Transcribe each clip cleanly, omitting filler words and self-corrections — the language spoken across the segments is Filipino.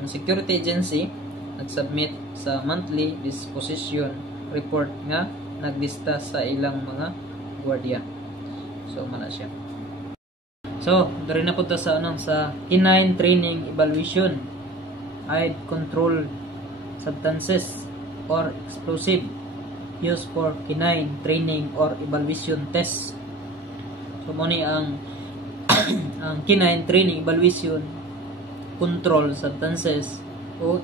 ang security agency nag-submit sa monthly disposition report nga naglista sa ilang mga gwardiya. So mana siya. So dari na punta sa sa canine training evaluation, control substances or explosive used for canine training or evaluation test. So mo ni ang ang canine training evaluation control substances o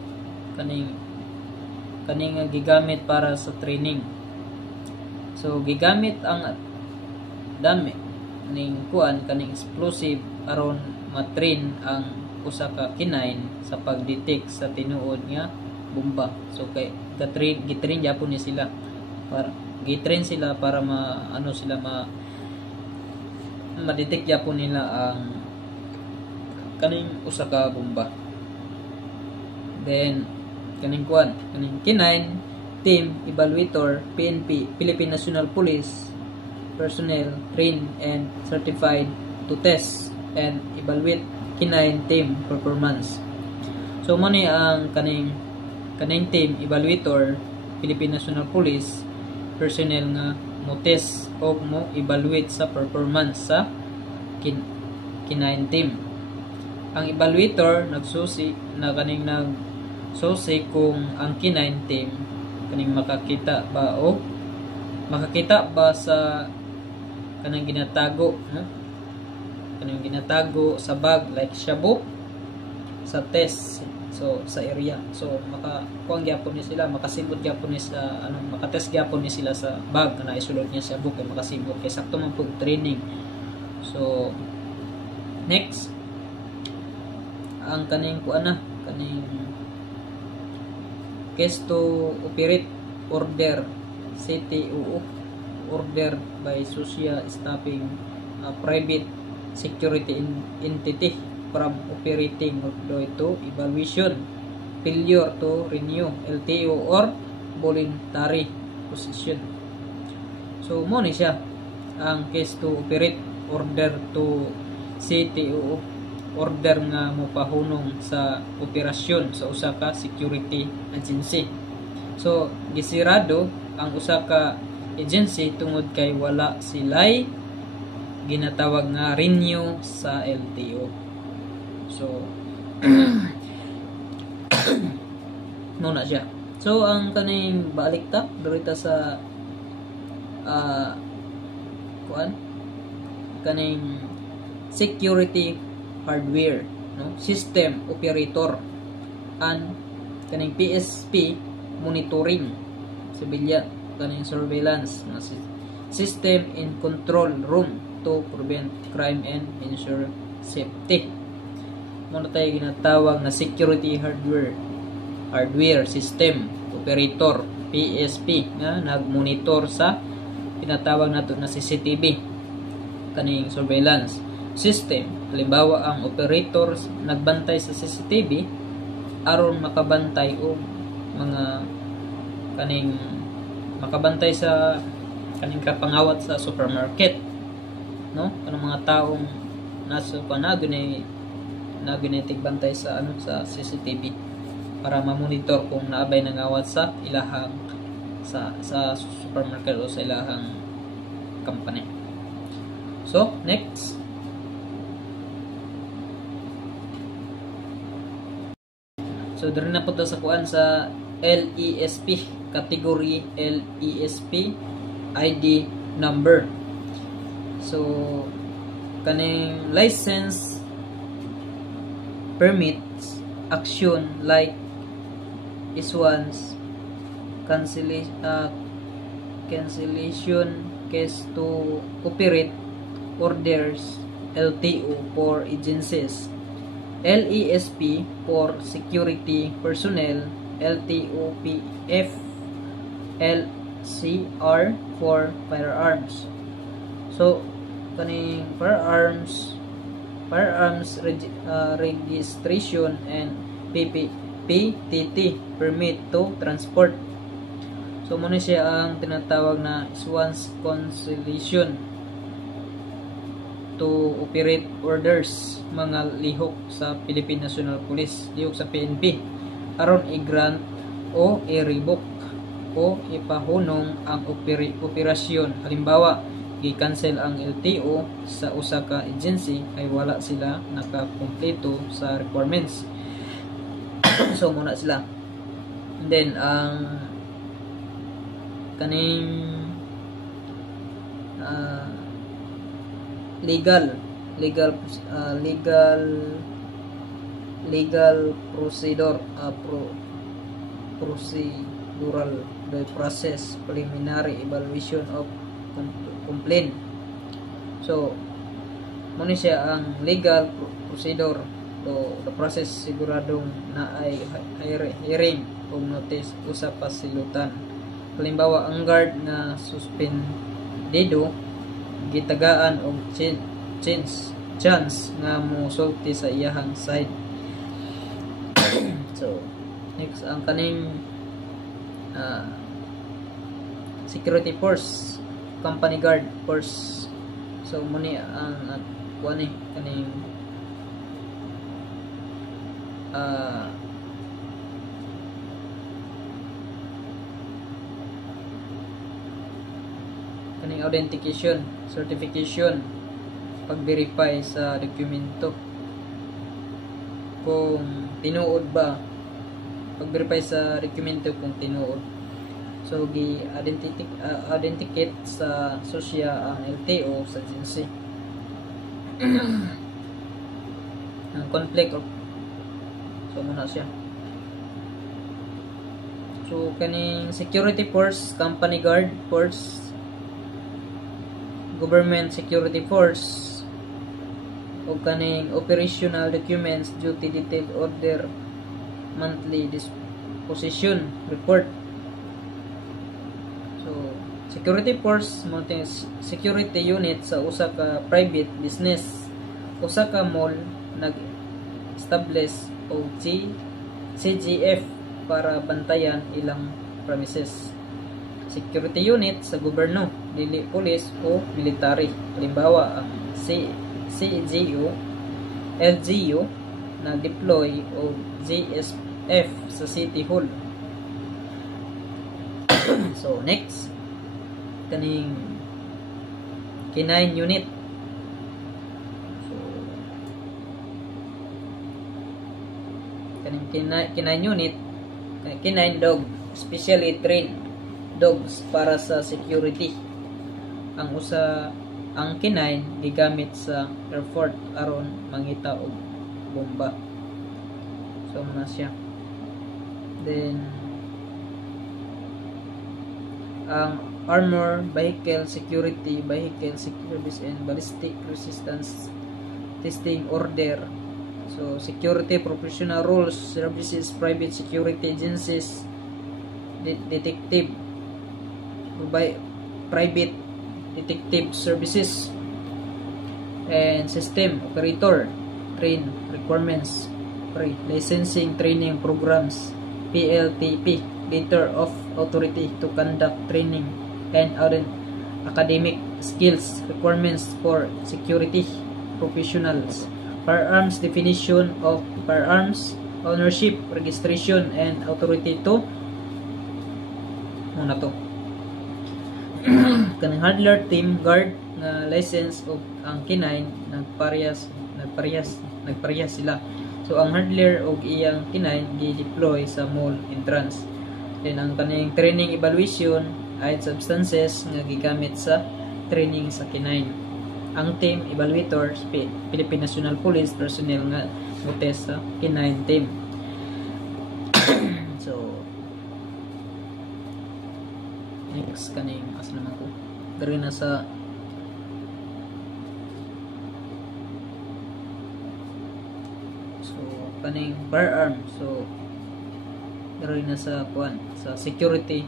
kaning gigamit para sa training. So gigamit ang dami ning kuan kaning explosive aron matrain ang usa ka canine sa pagdetect sa tinuod nga bomba. So kay gitrain gyapon ni sila para sila para ma-detect gyapon nila ang kaning usa ka bomba. Then kaning canine team evaluator PNP, Philippine National Police personnel trained and certified to test and evaluate canine team performance. So mo ni ang kaning team evaluator Philippine National Police personnel nga mo test o mo evaluate sa performance sa canine team. Ang evaluator nagsusi kung ang canine team kaning makakita ba sa kanang ginatago, no? Kanang ginatago sa bag like shabu sa test, so sa area. So makakuang gyapon ni sila, makasibot gyapon ni sa makatest gyapon ni sila sa bag na isulod niya shabu kay makasibot kay sakto man pug training. So next ang kaning case to operate order CTOO order by Susya stopping private security entity from operating to evaluation failure to renew LTO or voluntary position. So mo ni siya ang case to operate order to CTOO order nga mopahunong sa operasyon sa usa ka security agency. So gisirado ang usa ka agency tungod kay wala silay ginatawag nga renew sa LTO. So no na siya. So ang kaning balik dorita sa kaning security hardware, no, system operator and kaning PSP monitoring civilian kaning surveillance na system in control room to prevent crime and ensure safety. Muna tayo ginatawag na security hardware system operator PSP nga nagmonitor sa tinatawag nato na CCTV kaning surveillance system. Halimbawa ang operators nagbantay sa CCTV aron makabantay o mga makabantay sa kaning kapangawat sa supermarket, no, kanang mga taong nasa tigbantay sa sa CCTV para ma-monitor kung naabay nangawat sa ilahang sa supermarket o sa ilahang company. So next, so dari na punta sa kuan sa LESP category LESP ID number. So kaning license permits action like issuance cancellation case to operate orders LTO for agencies, LESP for security personnel, LTOPF, LCR for firearms. So kaning firearms registration and PTT permit to transport. So muna siya ang tinatawag na issuance to operate orders mga lihok sa Philippine National Police, lihok sa PNP aron i-grant o i-revoke o ipahunong ang operasyon. Halimbawa, gi-cancel ang LTO sa usa ka agency kay wala sila nakakumpleto sa requirements. So muna sila. And then ang kaning legal procedural the process preliminary evaluation of complaint. So muna siya ang legal procedure to the process siguradong na ay hearing o notice usa pa silutan. Halimbawa, ang guard na suspendido gitagaan og chance nga mo sulti sa iyahang side. So next ang kaning security force, company guard force. So muni ang kuani kaning kaning authentication, certification, pag-verify sa dokumento kung tinuod ba, pag-verify sa dokumento kung tinuod. So gi-authenticate sa SOSYA ang LTO sa agency. Ang conflict of, so muna siya. So kaning security force, company guard force, government security force, o kaning operational documents, duty detail order, monthly disposition report. So security force mounting security unit sa usa ka private business, usa ka mall nag-establish o CGF para bantayan ilang premises. Security unit sa gobyerno, dili police o military. Halimbawa, ang CGU, LGU na deploy o GSF sa City Hall. So next, kaning K9 unit. So kaning K9 unit, K9 dog, specially trained dogs para sa security. Ang K9 gigamit sa airport aron mangita og bomba. So muna siya. Then ang armor vehicle security and ballistic resistance testing order. So security professional rules, services, private security agencies, detective, private detective services, and system operator train requirements, licensing training programs, PLTP, letter of authority to conduct training, and academic skills requirements for security professionals, firearms definition of firearms, ownership, registration, and authority to muna to. Kanang handler team guard na license of ang K9 nagparehas sila. So ang handler og iyang K9 gi-deploy sa mall entrance. Then ang kaning training evaluation ay substances nga gigamit sa training sa K9. Ang team evaluator Philippine National Police personnel nga mo-test sa K9 team. So next kaning asa naman ko dari na sa kaning firearm. So dari na sa kuan sa security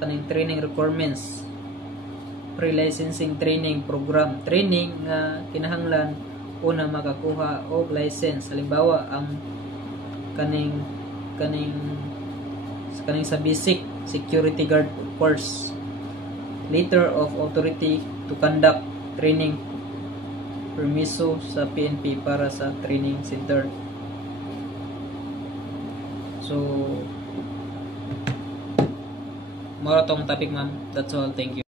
kaning training requirements, pre-licensing training program, training nga kinahanglan una makakuha og license. Halimbawa ang kaning sa basic security guard course, letter of authority to conduct training permiso sa PNP para sa training center. So mao tong topic ma'am. That's all. Thank you.